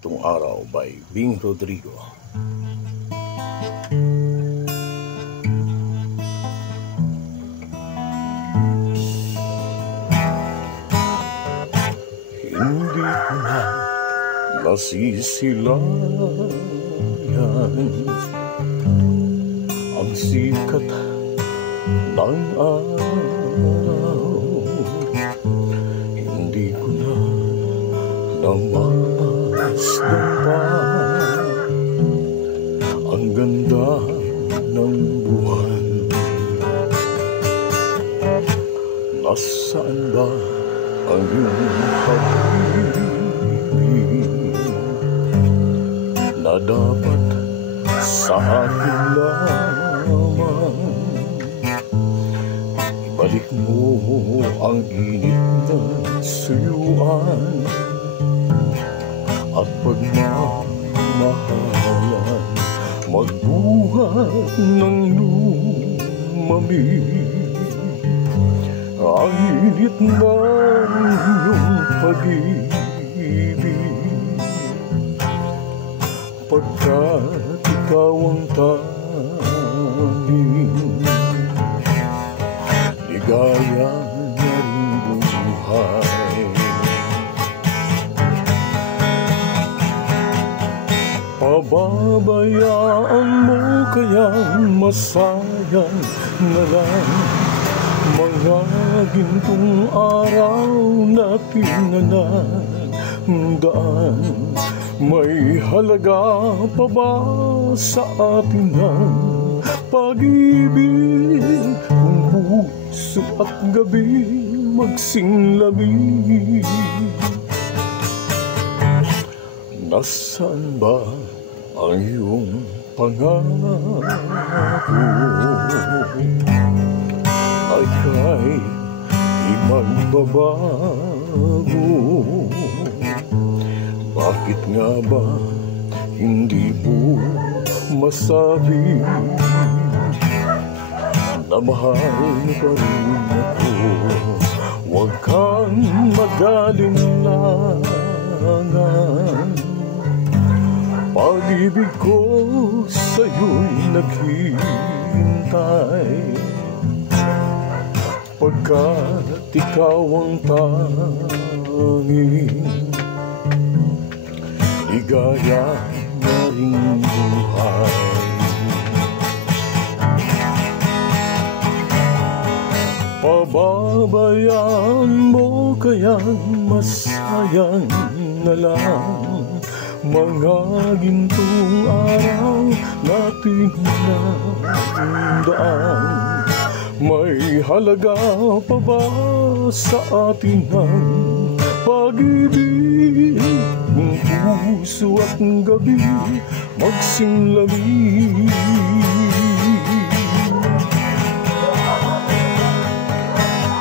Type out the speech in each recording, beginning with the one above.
Gintong Araw by Bing Rodrigo. Hindi ko na nasisilayan ang sikat ng araw. Hindi ko na namasdan pa ang ganda ng buwan. Nasaan ba ang iyong pag-ibig na dapat sa akin lamang? Ibalik mo ang init ng suyuan at pagmamahalan, magbuhat ng lumamig ang init ng iyong pag-ibig, pagkat ikaw ang tanging ligaya ng buhay. Pababayaan mo kayang masayang na lang mga gintong araw na pinanandaan. May halaga pa ba sa atin ang pag-ibig kung puso at gabi magsinglamig? Nasaan ba ang iyong pangako ay kay di magbabago? Bakit nga ba hindi mo masabi na mahal pa rin ako? Huwag kang mag-alinlangan, pag-ibig ko sa'yo'y naghihintay, pagkat ikaw ang tanging ligaya na ring buhay. Pababayaan mo kayang masayang na lang mga gintong araw na pinagdaan. May halaga pa ba sa atin ang pag-ibig kung puso at gabi magsinglamig?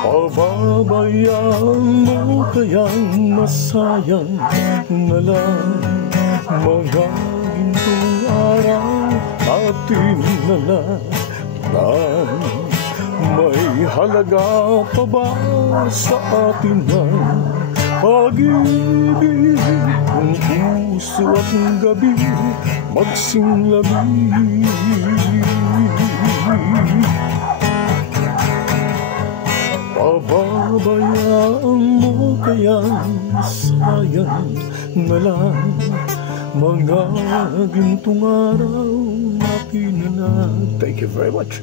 Pababayaan mo kayang masayang na lang mga gintong araw atin na lang. May halaga pa ba sa atin ang pag-ibig kung puso at gabi magsinglamig? Pababayaan mo kayang sayang na lang mga gintong araw na pinanag. Thank you very much.